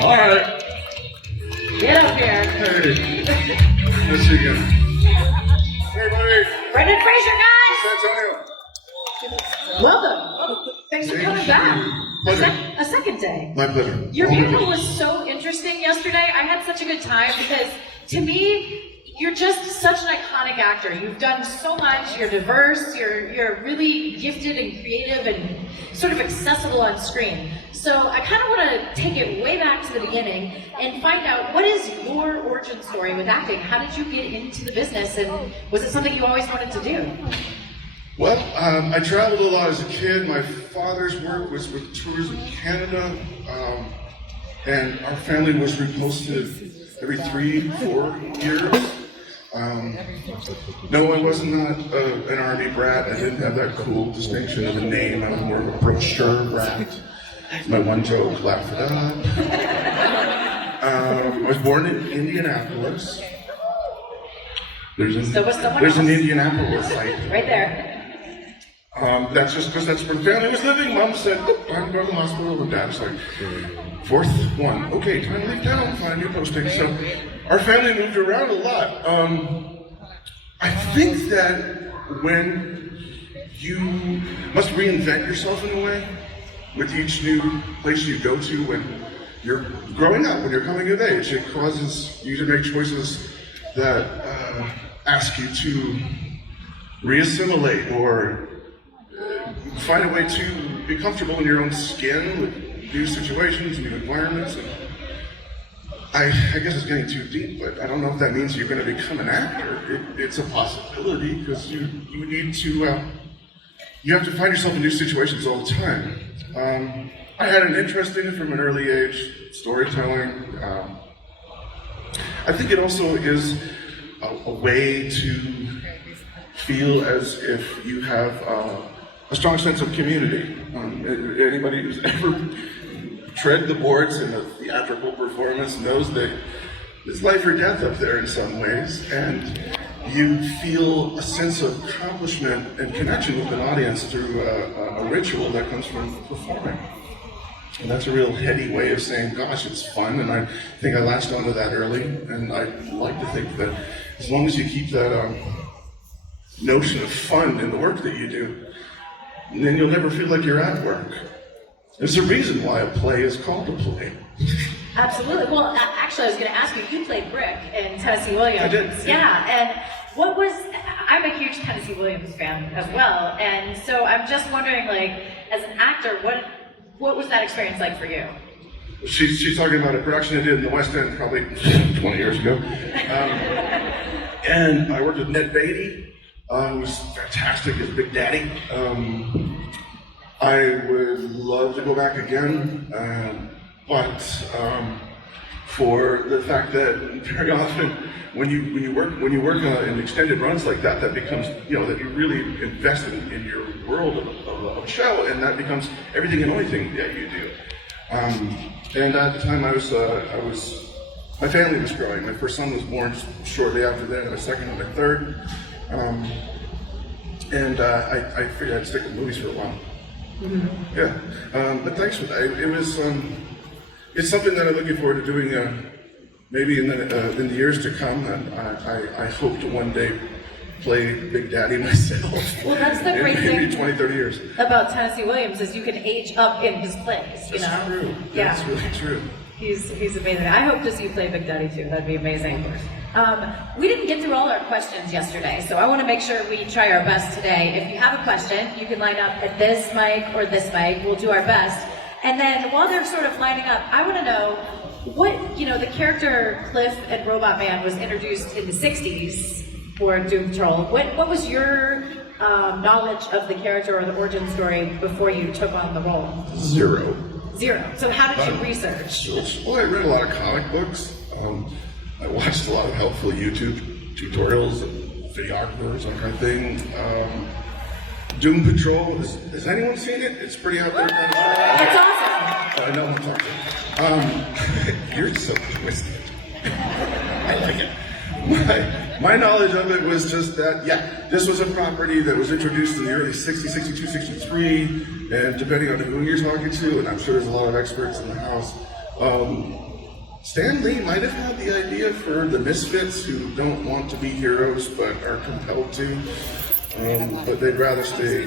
All right. Get up here. Hey. Let's see again. Hey, everybody. Brendan Fraser, guys. San Antonio. Welcome. Thanks for coming back. Pleasure. A second day. My pleasure. Your musical was so interesting yesterday. I had such a good time because, to me, you're just such an iconic actor. You've done so much. You're diverse. You're really gifted and creative and sort of accessible on screen. So I kind of want to take it way back to the beginning and find out, what is your origin story with acting? How did you get into the business, and was it something you always wanted to do? Well, I traveled a lot as a kid. My father's work was with Tourism Canada, and our family was reposted every 3-4 years. No, I was not an Army brat. I didn't have that cool distinction of a name. I was more of a brochure brat. My one joke, laugh it up. I was born in Indianapolis. There's an Indianapolis site. Right there. That's just because that's where the family was living. Mom said, I'm going to the hospital, and Dad's like, fourth one. Okay, time to leave town, find a new posting. So our family moved around a lot. I think that when you must reinvent yourself in a way with each new place you go to when you're growing up, when you're coming of age, it causes you to make choices that ask you to reassimilate or find a way to be comfortable in your own skin with new situations, new environments. And I guess it's getting too deep, but I don't know if that means you're going to become an actor. It's a possibility because you need to, you have to find yourself in new situations all the time. I had an interest in it from an early age, storytelling. I think it also is a way to feel as if you have a strong sense of community. Anybody who's ever tread the boards in a theatrical performance knows that it's life or death up there in some ways, and you feel a sense of accomplishment and connection with an audience through a ritual that comes from performing. And that's a real heady way of saying, gosh, it's fun, and I think I latched onto that early, and I like to think that as long as you keep that notion of fun in the work that you do, then you'll never feel like you're at work. There's a reason why a play is called a play. Absolutely. Well, actually, I was going to ask you played Brick in Tennessee Williams. I did. Yeah, and what was, I'm a huge Tennessee Williams fan as well, and so I'm just wondering, like, as an actor, what was that experience like for you? She's talking about a production I did in the West End probably 20 years ago. And I worked with Ned Beatty, who was fantastic as Big Daddy. I would love to go back again, but for the fact that very often when you work in extended runs like that, that becomes, you know, that you really invest in your world of a show, and that becomes everything and only thing that you do. And at the time, I was my family was growing. My first son was born shortly after that, and my second and my third. And I figured I'd stick with movies for a while. Mm-hmm. Yeah, but thanks for that. It was it's something that I'm looking forward to doing maybe in the years to come. And I hope to one day play Big Daddy myself. Well, that's the great thing maybe 20, 30 years. About Tennessee Williams is you can age up in his plays. You That's know? True. Yeah. That's really true. He's amazing. I hope to see you play Big Daddy too. That'd be amazing. We didn't get through all our questions yesterday, so I want to make sure we try our best today. If you have a question, you can line up at this mic or this mic. We'll do our best. And then while they're sort of lining up, I want to know what, you know, the character Cliff and Robot Man was introduced in the 60s for Doom Patrol. What was your knowledge of the character or the origin story before you took on the role? Zero. So how did you research? Well, I read a lot of comic books. I watched a lot of helpful YouTube tutorials and videographers, that kind of thing. Doom Patrol, has anyone seen it? It's pretty out there. It's awesome. I know it's awesome. You're so twisted. I like it. My knowledge of it was just that, yeah, this was a property that was introduced in the early 60s, 62, 63, and depending on who you're talking to, and I'm sure there's a lot of experts in the house, Stan Lee might have had the idea for the misfits who don't want to be heroes but are compelled to, but they'd rather stay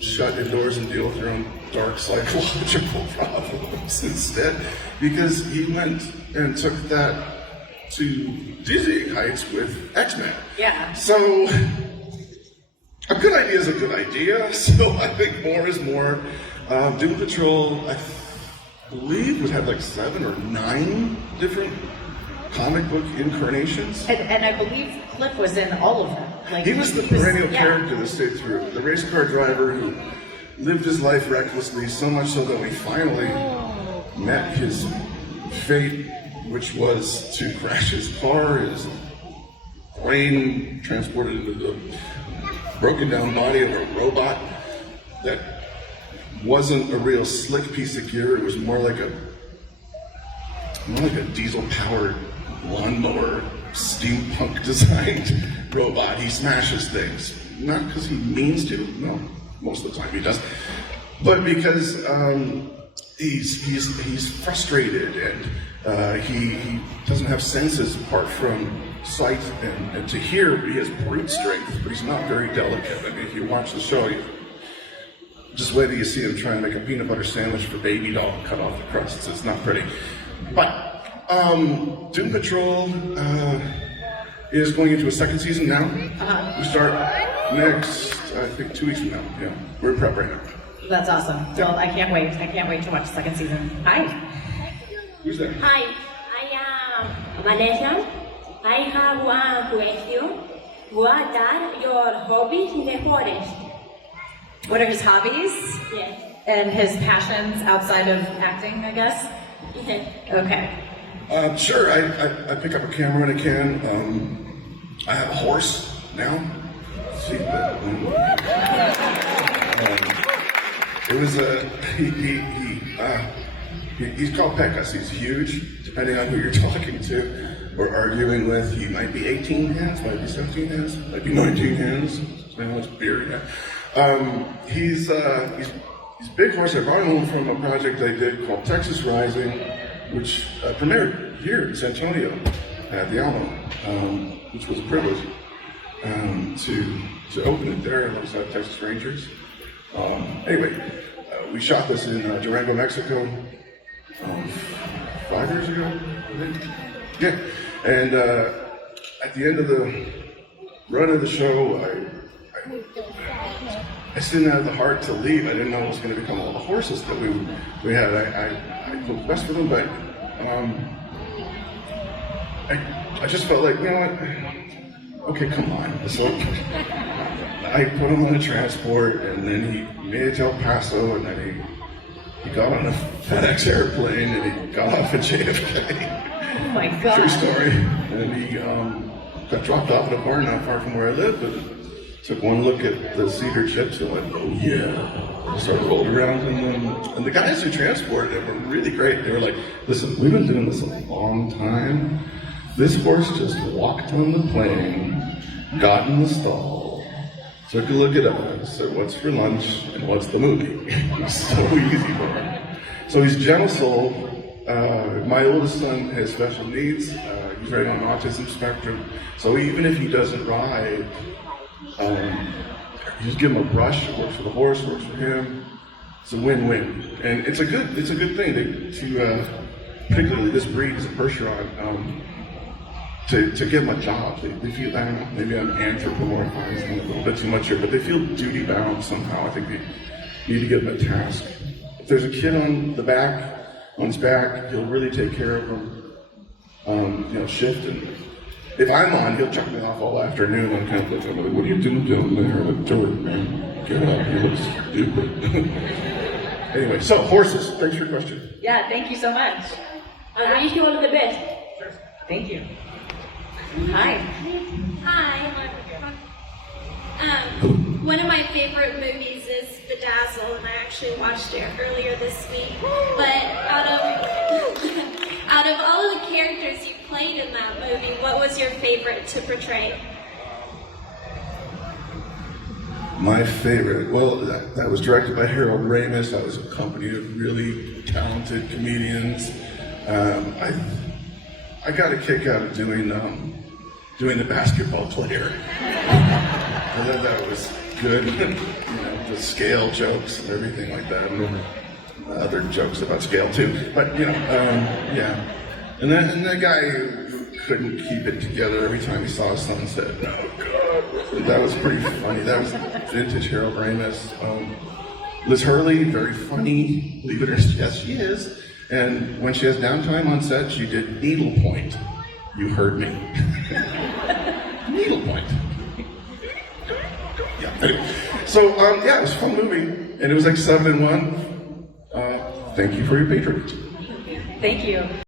shut indoors and deal with their own dark psychological problems instead, because he went and took that to dizzying heights with X-Men. Yeah. So, a good idea is a good idea, so I think more is more. Doom Patrol, I believe, would have like 7 or 9 different comic book incarnations. And I believe Cliff was in all of them. Like, He was the perennial character that stayed through. The race car driver who lived his life recklessly, so much so that we finally met his fate, which was to crash his car, his brain transported into the broken down body of a robot that wasn't a real slick piece of gear. It was more like a diesel powered lawnmower, steampunk designed robot. He smashes things, not because he means to, no, most of the time he does, but because he's frustrated and he doesn't have senses apart from sight and to hear. He has brute strength, but he's not very delicate. I mean, if you watch the show, just wait till you see him trying to make a peanut butter sandwich for Baby Doll and cut off the crusts. It's not pretty. But Doom Patrol is going into a second season now. We start next, I think, 2 weeks from now. Yeah, we're in prep right now. That's awesome. Well, I can't wait. I can't wait to watch the second season. Hi. Who's there? Hi, I am Vanessa. I have one question. What are your hobbies in the forest? What are his hobbies? Yes. And his passions outside of acting, I guess? Yes. Okay. Sure, I pick up a camera when I can. I have a horse now. See, it was he's called Pecos. He's huge. Depending on who you're talking to or arguing with, he might be 18 hands, might be 17 hands, might be 19 hands. Depending on what's beard. He's a big horse. I brought him home from a project I did called Texas Rising, which premiered here in San Antonio at the Alamo, which was a privilege to open it there alongside Texas Rangers. Anyway, we shot this in Durango, Mexico, 5 years ago, I think. Yeah, and at the end of the run of the show, I just didn't have the heart to leave. I didn't know what was going to become all the horses that we had. I put best for them, but I just felt like, you know what? Okay, come on. So I put him on a transport, and then he made it to El Paso, and then he got on a FedEx airplane, and he got off at JFK. Oh my God. True story. And he got dropped off at a bar not far from where I live, and took one look at the cedar chips and went, oh yeah. And started rolling around, and the guys who transported it were really great. They were like, listen, we've been doing this a long time. This horse just walked on the plane, got in the stall, took a look at us, said, what's for lunch and what's the movie? It's so easy for him. So he's gentle soul. My oldest son has special needs. He's right on the autism spectrum. So even if he doesn't ride, you just give him a brush. It works for the horse, works for him. It's a win-win, and it's a good thing to particularly this breed as a Percheron, to give them a job. They feel, I don't know, maybe I'm anthropomorphizing a little bit too much here, but they feel duty bound somehow. I think they need to give them a task. If there's a kid on his back, he'll really take care of them. Shift, and if I'm on, he'll chuck me off all afternoon. I'm kind of like, what are you doing down there? Like, Jordan, man, get up, you look stupid. Anyway, so horses, thanks for your question. Yeah, thank you so much. I wish you all the best. Thank you. Hi. Hi. One of my favorite movies is The Dazzle, and I actually watched it earlier this week. But out of all of the characters you played in that movie, what was your favorite to portray? My favorite, well, that was directed by Harold Ramis. I was accompanied of really talented comedians. I got a kick out of doing the basketball player. I thought that was good. The scale jokes and everything like that. Other jokes about scale too, but yeah. And then the guy who couldn't keep it together every time he saw a sunset. Oh God, that was pretty funny. That was vintage Harold Ramis. Liz Hurley, very funny. Believe it or not, yes, she is. And when she has downtime on set, she did needlepoint. You heard me. Needlepoint. Yeah. Anyway. So yeah, it was a fun movie, and it was like 7-1. Thank you for your patronage. Thank you.